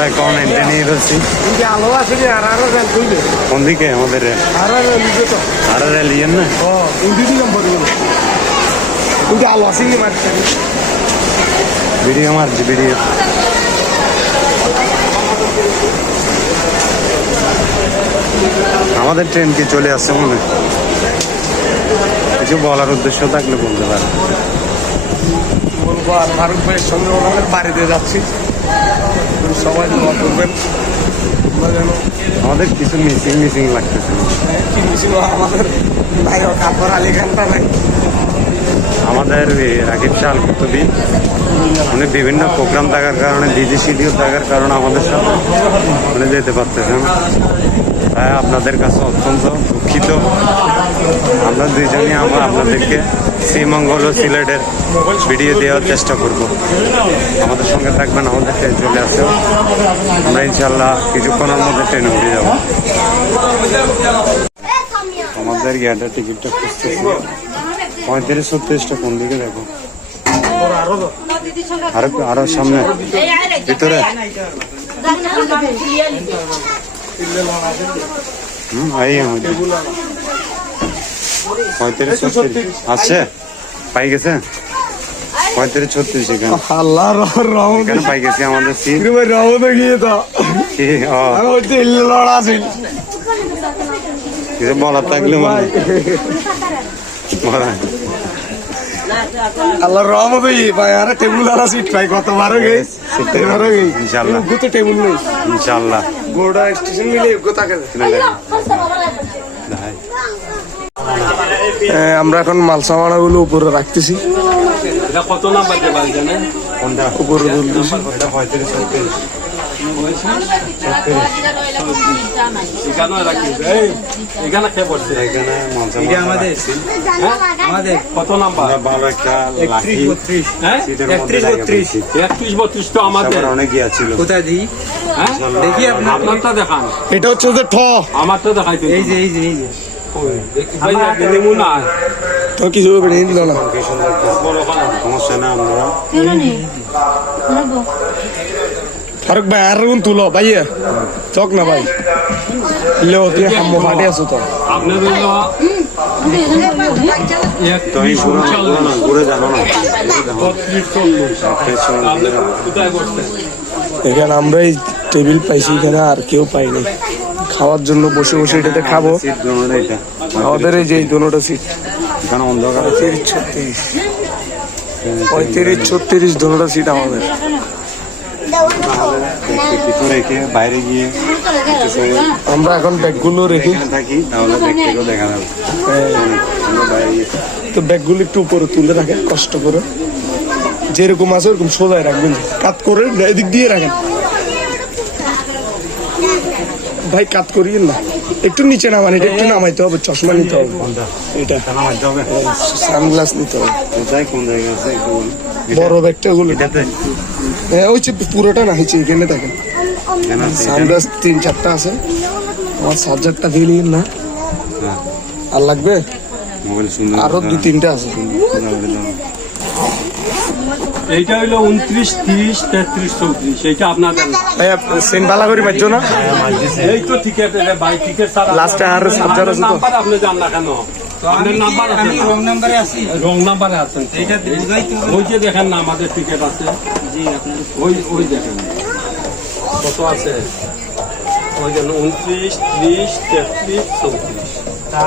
আমরা এখন এন্ট্রি নিয়ে ফেলছি কোন দিকে? আমাদের আর আর আর রেলিয়েন না? ভিডিও মারছি ভিডিও। আমাদের ট্রেন কি চলে আসছে মনে? কিছু বলার উদ্দেশ্য থাকলে বলতে পারে। বলব আর ফারুক ভাইয়ের সঙ্গে ওনাদের বাড়িতে যাচ্ছি। সবাই দোয়া করবেন। আমরা যেন আমাদের কিছু মিসিং মিসিং লাগতেছে। কি আমাদের? নায়ক আকবর আলী খানটা নাই। আমাদের রাকিব শাহ আল কুতুবি উনি বিভিন্ন প্রোগ্রাম থাকার কারণে বিজি শিডিউল থাকার কারণে আমাদের সাথে উনি যেতে পারতেছেন। তাই আপনাদের কাছে অত্যন্ত দুঃখিত। আমরা দুইজনই আমরা আপনাদেরকে শ্রীমঙ্গল ও সিলেটের ভিডিও দেওয়ার চেষ্টা করব। আমাদের সঙ্গে থাকবেন আমাদের ট্রেন চলে আসে আমরা ইনশাল্লাহ কিছুক্ষণের মধ্যে ট্রেনে উঠে যাব। আমাদের গেটের টিকিটটা খুঁজতেছি। পঁয়ত্রিশ ছত্রিশটা কোন দিকে দেখো? আরও আরও সামনে। ভিতরে? হুম আমাদের। পঁয়ত্রিশ ছত্রিশ। আছে? পাই গেছে? পঁয়ত্রিশ ছত্রিশ এখানে। আল্লাহ এখানে পাই গেছে আমাদের সিট ভাই গিয়ে তো কি? আমি হচ্ছে লড়া আছি কিছু বলার থাকলে মানে বলা আল্লাহ রহম ভাই ভাই আরে টেবিল সিট পাই ইনশাআল্লাহ। গুতো টেবিল নেই। গোড়া স্টেশন মিলে আমরা এখন মালসামানা গুলো উপরে রাখতেছি। কত নাম্বার উপরে তুলতেছি। কত নাম্বার। একত্রিশ বত্রিশ। তো আমাদের। তারপর অনেক ছিল। কোথায় দিই? হ্যাঁ? দেখি আপনারটা দেখান। এটা হচ্ছে যে ঠ। আমারটা দেখাইতে এই যে এই যে এই যে। তো কিছু বেরিয়ে দিল না। সমস্যা না? আমরা ফারুক ভাই আর কোন তুলো ভাইয়া চক না ভাই। লেও তুই হাম্মো ফাটে আছো তো। এখানে আমরা এই টেবিল পাইছি এখানে আর কেউ পাইনি। খাওয়ার জন্য বসে বসে এটাতে খাব। আমাদের এই যে এই দুটোটা সিট এখানে অন্ধকার আছে। তিরিশ ছত্রিশ। পঁয়ত্রিশ ছত্রিশ দুটোটা সিট আমাদের। বাইরে গিয়ে আমরা এখন ব্যাগগুলো রেখে থাকি তাহলে দেখা যাবে। তো ব্যাগগুলো একটু উপরে তুলে রাখেন কষ্ট করে। যেরকম আছে ওরকম সোজায় রাখবেন। কাত করে এদিক দিয়ে রাখেন। ভাই, কাত করিয়েন না। একটু নিচে নামান, এটা একটু নামাইতে হবে, চশমা নিতে হবে। এটা। সানগ্লাস নিতে হবে। বড় ব্যাগটা গুলো হ্যাঁ ওই পুরোটা না হয়েছে এখানে দেখেন। সানগ্লাস তিন, চারটা আছে। আমার দিয়ে নিন না। আর লাগবে? আরও দুই তিনটা আছে। এইটা হইল উনত্রিশ তিরিশ তেত্রিশ চৌত্রিশ। এইটা আপনাদের না। সেন বালা করে পাচ্ছ না? এই তো টিকেট বাই টিকেট ছাড়া এ আর চার্জার আছে তো? আপনি জান না কেন? আপনার নাম্বার আমি রং নাম্বারে আছি? রং নাম্বারে আছেন এইটা ওই যে দেখেন না আমাদের টিকেট আছে। জি আপনার ওই ওই দেখেন। কত আছে? ওই জন্য উনত্রিশ ত্রিশ তেত্রিশ চৌত্রিশ। তা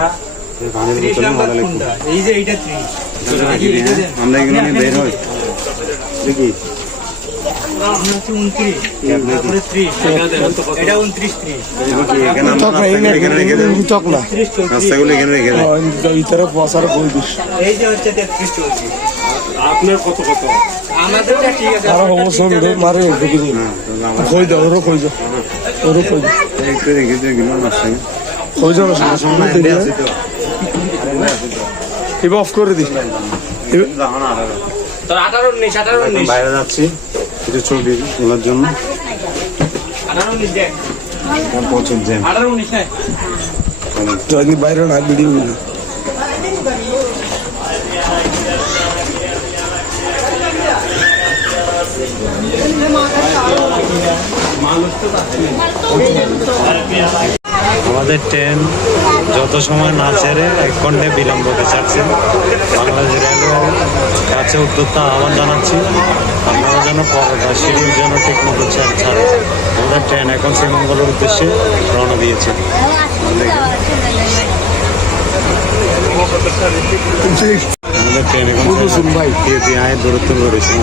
এই যে এইটা ত্রিশ। আমরা এগুলো বের হই। দেখি। আপনার কত কত কত আমাদেরটা ঠিক আছে আরও অবশ্য মারে ঢুকে দিন তাহলে আমরা কই দাও ওরও কই যাও ওরও কই দাও একটু রেখে দিয়ে গেলাম রাস্তায় কই যাও সামনে দেখি এবার অফ করে দিস তোর আঠারো উনিশ আঠারো উনিশ। বাইরে যাচ্ছি। কিছু ছবি তোলার জন্য। আঠারো উনিশ দেখ। প্রচুর জ্যাম আঠারো উনিশ নাই। যদি বাইরে না ভিডিও গুলো মানুষ তো। আমাদের ট্রেন যত সময় না ছেড়ে এক ঘন্টায় বিলম্বতে ছাড়ছে বাংলাদেশ রেলওয়ের কাছে উদ্যোক্তা আহ্বান জানাচ্ছি আপনারা যেন শিডিউল যেন ঠিক মতো ছাড় ছাড়ে। আমাদের ট্রেন এখন শ্রীমঙ্গলের উদ্দেশ্যে রওনা দিয়েছে। আমাদের ট্রেন এখন দূরত্ব করেছি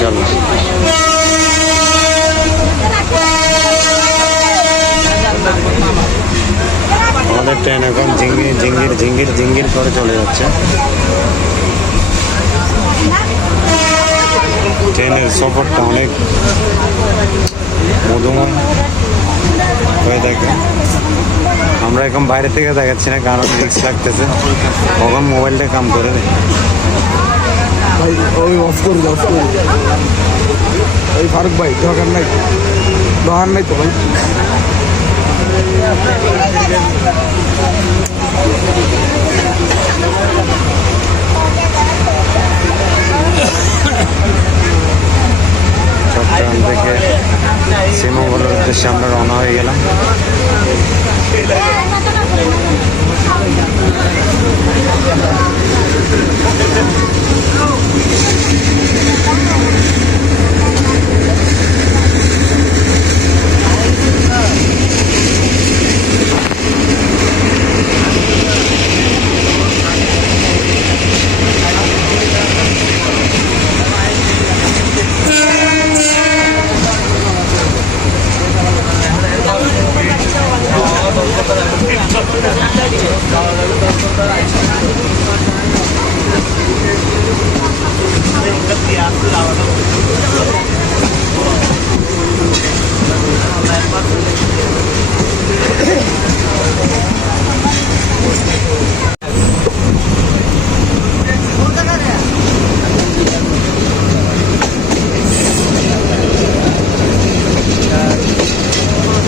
চলো। ট্রেন এখন ঝিঙ্গির ঝিঙ্গির ঝিঙ্গির ঝিঙ্গির করে চলে যাচ্ছে। ট্রেনের সফরটা অনেক মধুময় হয়ে থাকে। আমরা এখন বাইরে থেকে দেখাচ্ছি না, কারণ রিক্স লাগতেছে। কখন মোবাইলটা কাম করে দেয় ওই এই ফারুক ভাই দরকার নাই দরকার নাই তো ভাই চট্টগ্রাম থেকে শ্রীমঙ্গলের উদ্দেশ্যে আমরা রওনা হয়ে গেলাম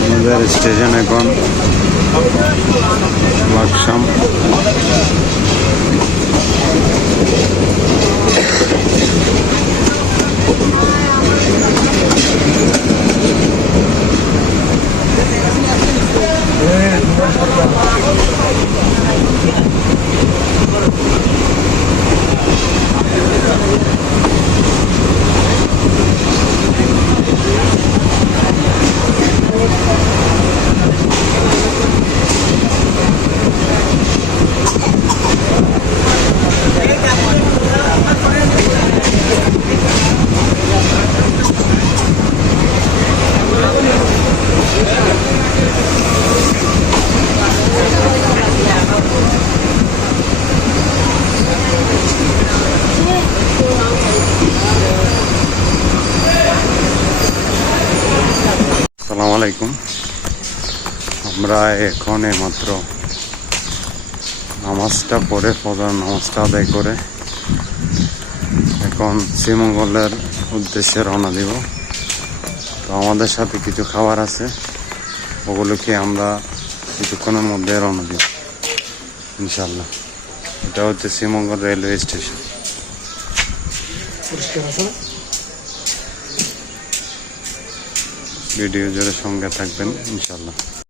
আমাদের স্টেশন এখন লাকসাম। সালাম আলাইকুম। আমরা এখন মাত্র নামাজটা পড়ে প্রধান নামাজটা আদায় করে এখন শ্রীমঙ্গলের উদ্দেশ্যে রওনা দিব। তো আমাদের সাথে কিছু খাবার আছে, ওগুলোকে আমরা কিছুক্ষণের মধ্যে রওনা দিব ইনশাল্লাহ এটা হচ্ছে শ্রীমঙ্গল রেলওয়ে স্টেশন। ভিডিও জুড়ে সঙ্গে থাকবেন ইনশাল্লাহ